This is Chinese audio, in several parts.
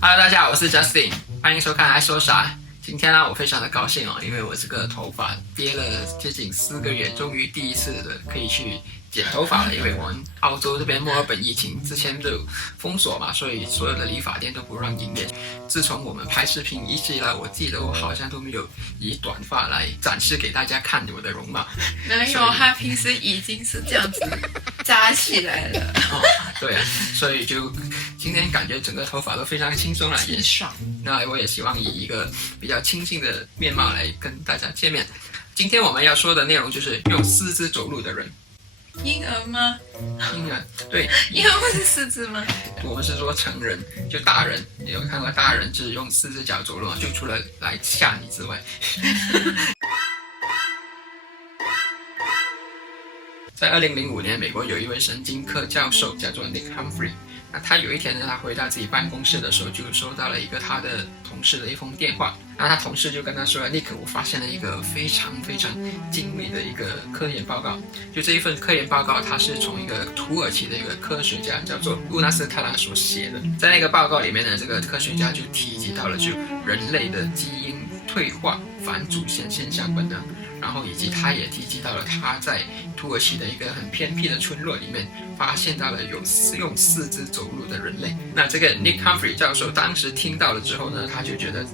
Hello， 大家好，我是 Justin， 欢迎收看《爱说啥》。今天呢，我非常的高兴因为我这个头发憋了接近4个月，终于第一次的可以去剪头发了。因为我们澳洲这边墨尔本疫情之前就封锁嘛，所以所有的理发店都不让营业。自从我们拍视频一直以来，我记得我好像都没有以短发来展示给大家看我的容貌。没有，他平时已经是这样子扎起来了。对啊，所以就今天感觉整个头发都非常轻松了，也爽。那我也希望以一个比较清新的面貌来跟大家见面。今天我们要说的内容就是用4肢走路的人。婴儿吗？婴儿，对，婴儿会是4肢吗？我们是说成人，就大人。你有看过大人就是用4只脚走路吗？就除了来吓你之外。在2005年，美国有一位神经科教授叫做 Nick Humphrey。那他有一天呢，他回到自己办公室的时候，就收到了一个他的同事的一封电话。那他同事就跟他说 ：“Nick， 我发现了一个非常精密的一个科研报告。就这一份科研报告，它是从一个土耳其的一个科学家叫做乌纳斯特兰所写的。在那个报告里面呢，这个科学家就提及到了就人类的基因退化反祖先现象本能。”然后以及他也提及到了他在土耳其的一个很偏僻的村落里面发现到了有用4肢走路的人类。那这个 Nick Humphrey 教授当时听到了之后呢，他就觉得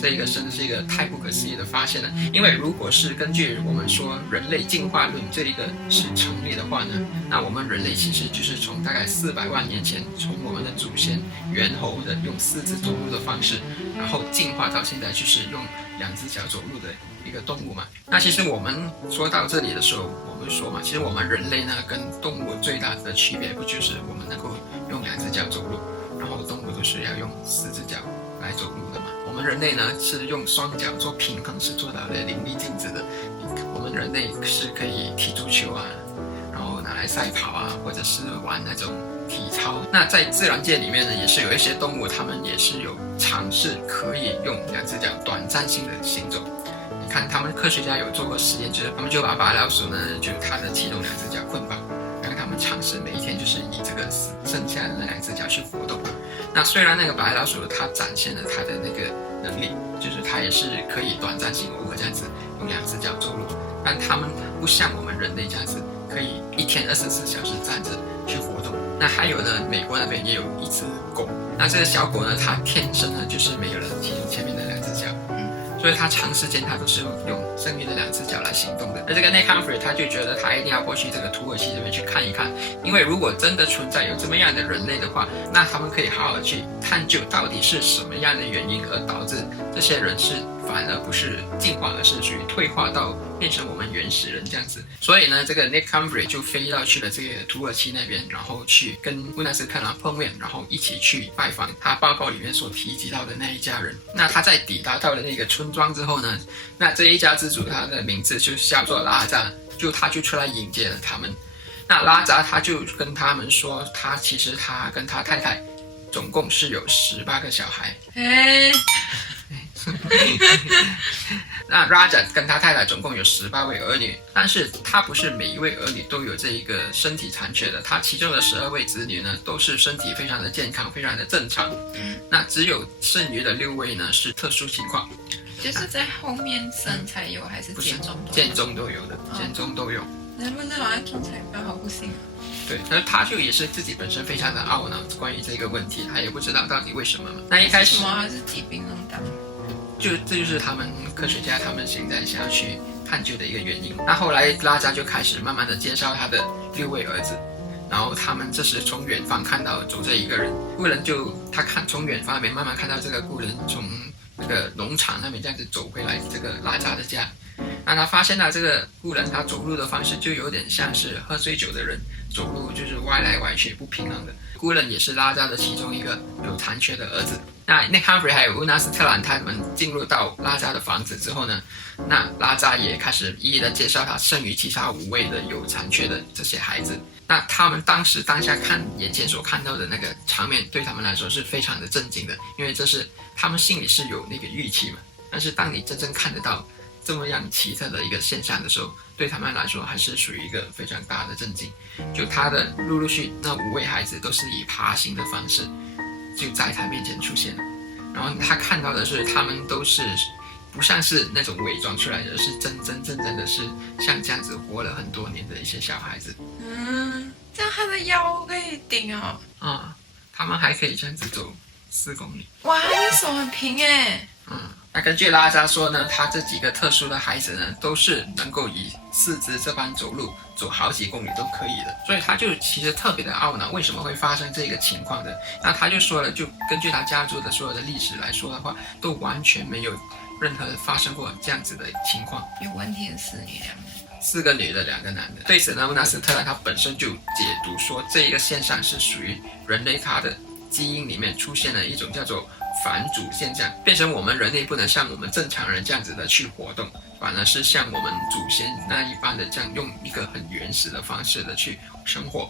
这个真的是一个太不可思议的发现了。因为如果是根据我们说人类进化论这一个是成立的话呢，那我们人类其实就是从大概400万年前，从我们的祖先猿猴的用4肢走路的方式，然后进化到现在就是用2只脚走路的一个动物嘛。那其实我们说到这里的时候，我们说嘛，其实我们人类呢跟动物最大的区别不就是我们能够用2只脚走路，然后动物都是要用4只脚来走路的嘛。我们人类呢是用双脚做平衡，是做到了淋漓尽致的。我们人类是可以踢足球啊，然后拿来赛跑啊，或者是玩那种体操。那在自然界里面呢，也是有一些动物，它们也是有尝试可以用2只脚短暂性的行走。你看，他们科学家有做过实验，就是他们就把白老鼠呢，就它的其中2只脚捆绑，让他们尝试每一天就是以这个剩下的2只脚去活动。那虽然那个白老鼠它展现了它的那个能力，就是它也是可以短暂性偶尔这样子用2只脚走路，但它们不像我们人类这样子可以一天24小时站着去活动。那还有呢，美国那边也有一只狗，那这个小狗呢，它天生呢就是没有了其中前面的2只脚。所以他长时间他都是用剩余的2只脚来行动的。那这个 Nick Humphrey 他就觉得他一定要过去这个土耳其这边去看一看，因为如果真的存在有这么样的人类的话，那他们可以好好去探究到底是什么样的原因而导致这些人是反而不是进化，而是属于退化到变成我们原始人这样子。所以呢，这个 Nick Humphrey 就飞到去了这个土耳其那边，然后去跟乌纳斯特兰碰面，然后一起去拜访他报告里面所提及到的那一家人。那他在抵达到了那个村庄之后呢，那这一家之主他的名字就叫做拉扎，他就出来迎接了他们。那拉扎他就跟他们说，其实他跟他太太总共是有18个小孩。那 Raja 跟他太太总共有18位儿女，但是他不是每一位儿女都有这一个身体残缺的，他其中的12位子女呢都是身体非常的健康，非常的正常。那只有剩余的6位呢是特殊情况，就是在后面生才有，还是间中都有？间中都有的，间中都有。能不能好像中彩票好不行？对，但是他就也是自己本身非常的懊恼关于这个问题，他也不知道到底为什么嘛。那一开始什么还是疾病弄大？这就是他们科学家他们现在想要去探究的一个原因。那后来拉扎就开始慢慢的介绍他的6位儿子，然后他们这时从远方看到走着一个人，故人他从远方那边慢慢看到这个故人从那个农场那边这样子走回来这个拉扎的家。那他发现到这个故人他走路的方式就有点像是喝醉酒的人走路，就是歪来歪去不平衡的。故人也是拉扎的其中一个有残缺的儿子。那 Nick Humphrey 还有乌纳斯特兰他们进入到拉扎的房子之后呢，那拉扎也开始一一的介绍他剩余其他5位的有残缺的这些孩子。那他们当下眼前所看到的那个场面对他们来说是非常的震惊的，因为这是他们心里是有那个预期嘛，但是当你真正看得到这么样奇特的一个现象的时候，对他们来说还是属于一个非常大的震惊。就他的陆续那5位孩子都是以爬行的方式就在他面前出现了，然后他看到的是他们都是不像是那种伪装出来的，是真正的是像这样子活了很多年的一些小孩子。这样他的腰可以顶哦。他们还可以这样子走4公里。哇，你手很平哎。那根据拉扎说呢，他这几个特殊的孩子呢，都是能够以4肢这般走路，走好几公里都可以的，所以他就其实特别的懊恼，为什么会发生这个情况的。那他就说了，就根据他家族的所有的历史来说的话，都完全没有任何发生过这样子的情况。有问题的是你两个4个女的2个男的。对此呢，乌纳斯特兰他本身就解读说，这一个现象是属于人类他的基因里面出现了一种叫做反祖现象，变成我们人类不能像我们正常人这样子的去活动，反而是像我们祖先那一般的这样用一个很原始的方式的去生活。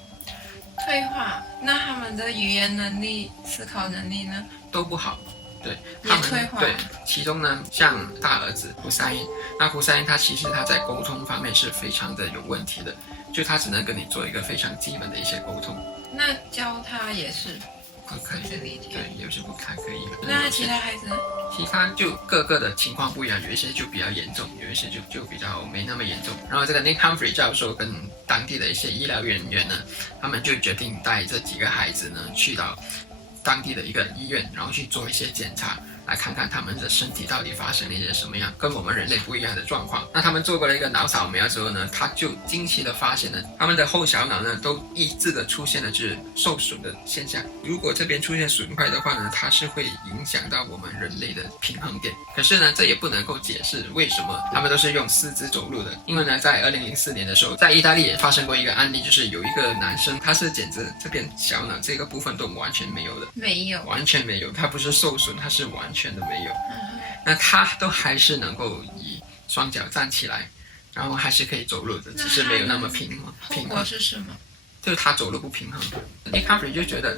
退化，那他们的语言能力、思考能力呢？都不好。对，也退化。对，其中呢，像大儿子胡塞因，那胡塞因他其实他在沟通方面是非常的有问题的，就他只能跟你做一个非常基本的一些沟通。那教他也是不可以理解，对，也是不太可以的。那其他孩子呢？其他就各个的情况不一样，有一些就比较严重，有一些就比较没那么严重。然后这个 Nick Humphrey 教授跟当地的一些医疗人员呢，他们就决定带这几个孩子呢去到当地的一个医院，然后去做一些检查，来看看他们的身体到底发生了一些什么样跟我们人类不一样的状况。那他们做过了一个脑扫描之后呢，他就惊奇的发现了他们的后小脑呢都一致的出现了就是受损的现象。如果这边出现损坏的话呢，它是会影响到我们人类的平衡点。可是呢，这也不能够解释为什么他们都是用4肢走路的。因为呢，在2004年的时候，在意大利也发生过一个案例，就是有一个男生他是简直这边小脑这个部分都完全没有的。没有，完全没有，它不是受损，它是完全的没有。那他都还是能够以双脚站起来，然后还是可以走路的，只是没有那么平衡。后果是什么？就是他走路不平衡。Nick Humphrey 就觉得，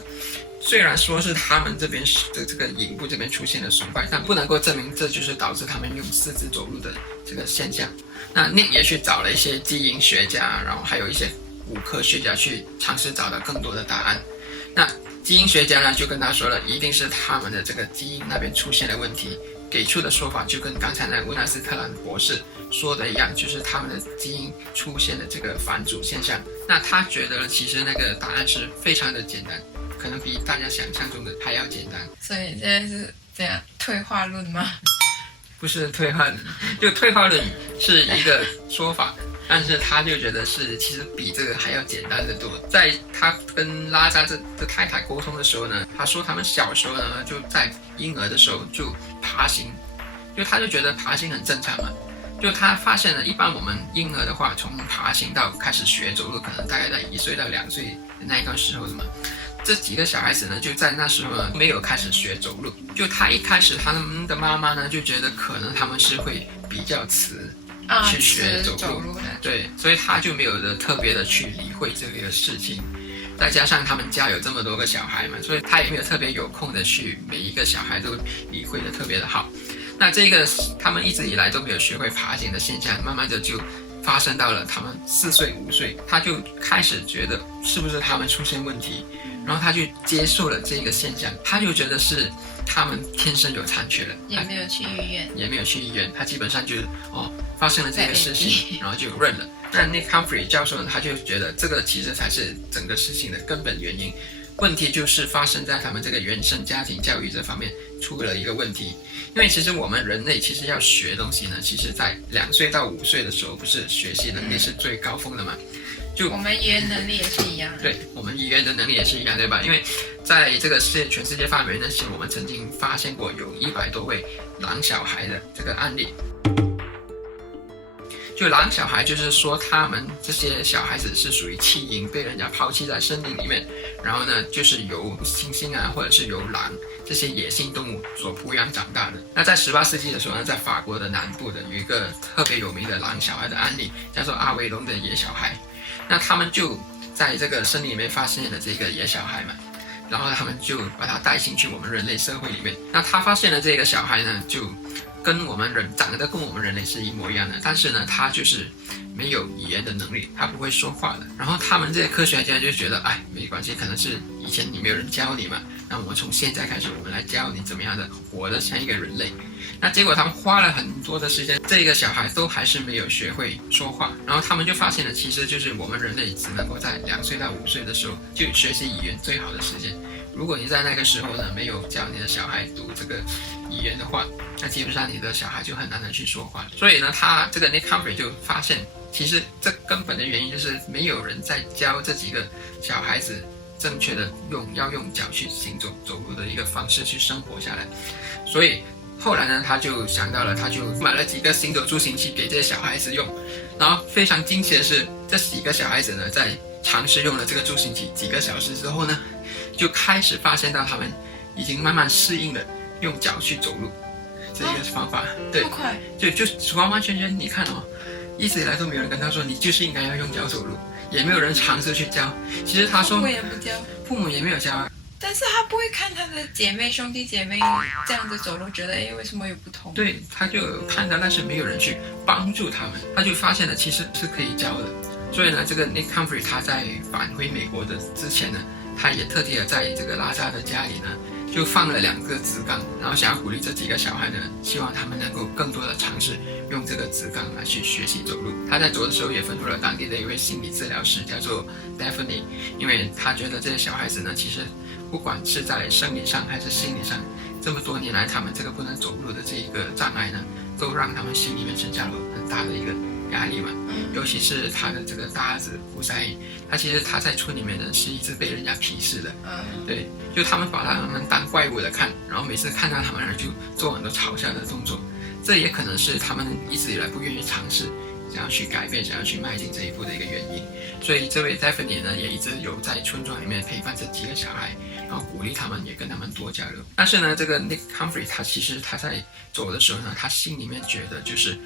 虽然说是他们这边的这个影部这边出现了损坏，但不能够证明这就是导致他们用4肢走路的这个现象。那 Nick 也去找了一些基因学家，然后还有一些骨科学家去尝试找到更多的答案。那基因学家呢就跟他说了，一定是他们的这个基因那边出现了问题，给出的说法就跟刚才那个乌纳斯特兰博士说的一样，就是他们的基因出现了这个反祖现象。那他觉得其实那个答案是非常的简单，可能比大家想象中的还要简单。所以现在是这样退化论吗？不是退化论，就退化论是一个说法，但是他就觉得是其实比这个还要简单的多。在他跟拉扎这太太沟通的时候呢，他说他们小时候呢就在婴儿的时候就爬行，就他就觉得爬行很正常嘛。就他发现了，一般我们婴儿的话，从爬行到开始学走路，可能大概在1岁到2岁的那个时候的嘛。这几个小孩子呢，就在那时候呢没有开始学走路。就他一开始，他们的妈妈呢就觉得可能他们是会比较迟去学走路，对，所以他就没有的特别的去理会这个事情。再加上他们家有这么多个小孩嘛，所以他也没有特别有空的去每一个小孩都理会的特别的好。那这个他们一直以来都没有学会爬行的现象，慢慢的就发生到了他们4岁5岁，他就开始觉得是不是他们出现问题，然后他就接受了这个现象，他就觉得是他们天生有残缺了，也没有去医院，他基本上就发生了这个事情，然后就认了。那 Nick Humphrey 教授呢，他就觉得这个其实才是整个事情的根本原因。问题就是发生在他们这个原生家庭教育这方面出了一个问题。因为其实我们人类其实要学东西呢，其实在2岁到5岁的时候，不是学习能力是最高峰的嘛？就我们语言能力也是一样的。对，我们语言的能力也是一样，对吧？因为在这个全世界范围呢，其实我们曾经发现过有100多位狼小孩的这个案例。就狼小孩，就是说他们这些小孩子是属于弃婴，被人家抛弃在森林里面，然后呢，就是由猩猩啊，或者是由狼这些野性动物所抚养长大的。那在18世纪的时候呢，在法国的南部的有一个特别有名的狼小孩的案例，叫做阿维隆的野小孩。那他们就在这个森林里面发现了这个野小孩嘛，然后他们就把他带进去我们人类社会里面。那他发现了这个小孩呢，就跟我们人长得跟我们人类是一模一样的，但是呢，他就是没有语言的能力，他不会说话的。然后他们这些科学家就觉得，哎，没关系，可能是以前你没有人教你嘛，那我们从现在开始，我们来教你怎么样的活得像一个人类。那结果他们花了很多的时间，这个小孩都还是没有学会说话。然后他们就发现了，其实就是我们人类只能够在2岁到5岁的时候就学习语言最好的时间。如果你在那个时候呢没有教你的小孩读这个语言的话，那基本上你的小孩就很难的去说话。所以呢，他这个 Nick Humphrey 就发现，其实这根本的原因就是没有人在教这几个小孩子正确的要用脚去行走路的一个方式去生活下来。所以后来呢，他就想到了，他就买了几个行走助行器给这些小孩子用。然后非常惊奇的是，这几个小孩子呢，在尝试用了这个助行器几个小时之后呢，就开始发现到他们已经慢慢适应了用脚去走路这一个方法。对，快，就完完全全，你看哦，一直以来都没有人跟他说你就是应该要用脚走路，也没有人尝试去教。其实他说父母也不教，父母也没有教。但是他不会看他的兄弟姐妹这样子走路，觉得为什么有不同？对，他就看到，但是没有人去帮助他们，他就发现了其实是可以教的。所以呢，这个 Nick Humphrey 他在返回美国的之前呢，他也特地的在这个拉扎的家里呢，就放了2个子缸，然后想要鼓励这几个小孩呢，希望他们能够更多的尝试用这个子缸来去学习走路。他在走的时候也吩咐了当地的一位心理治疗师，叫做 Daphne， 因为他觉得这些小孩子呢，其实不管是在生理上还是心理上，这么多年来他们这个不能走路的这一个障碍呢，都让他们心里面增加了很大的一个压力嘛。尤其是他的这个大儿子胡塞因，他在村里面呢是一直被人家鄙视的。对，就他们把他们当怪物的看，然后每次看到他们就做很多嘲笑的动作。这也可能是他们一直以来不愿意尝试，想要去改变，想要去迈进这一步的一个原因。所以这位 Daphne 呢，也一直有在村庄里面陪伴这几个小孩，然后鼓励他们，也跟他们多交流。但是呢，这个 Nick Humphrey 其实他在走的时候呢，他心里面觉得就是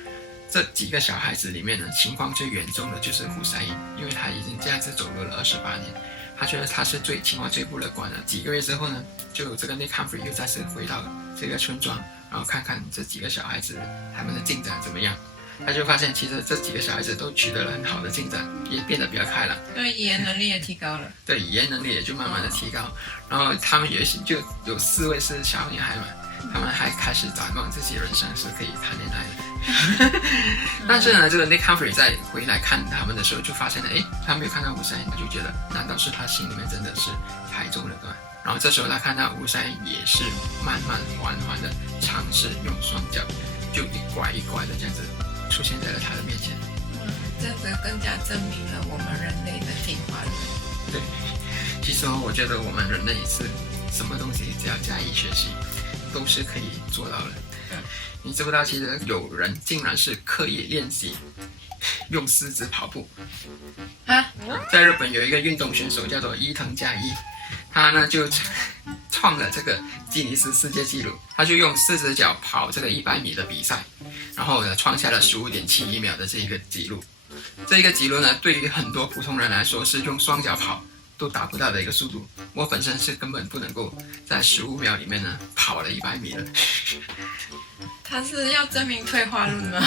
这几个小孩子里面呢，情况最严重的就是胡塞因，因为他已经这样子走路了28年，他觉得他是情况最不乐观的。几个月之后呢，就这个 Nick Humphrey 又再次回到这个村庄，然后看看这几个小孩子他们的进展怎么样。他就发现其实这几个小孩子都取得了很好的进展，也变得比较开朗，对，语言能力也提高了。对，语言能力也就慢慢的提高。然后他们就有4位是小女孩嘛，他们还开始展望自己人生是可以谈恋爱的。但是呢，这个 Nick Humphrey 在回来看他们的时候，就发现了，他没有看到胡塞因，他就觉得难道是他心里面真的是猜中了对吧？然后这时候他看到胡塞因也是慢慢缓缓的尝试用双脚，就一拐一拐的这样子出现在了他的面前。这样子更加证明了我们人类的进化论。对，其实我觉得我们人类是什么东西只要加以学习，都是可以做到的。你知不知道，其实有人竟然是刻意练习用4肢跑步啊？在日本有一个运动选手叫做伊藤佳一，他呢就创了这个吉尼斯世界纪录，他就用4只脚跑这个100米的比赛，然后呢创下了15.71秒的这一个纪录。这一个纪录呢，对于很多普通人来说是用双脚跑都达不到的一个速度。我本身是根本不能够在15秒里面呢跑了100米的。他是要证明退化论吗？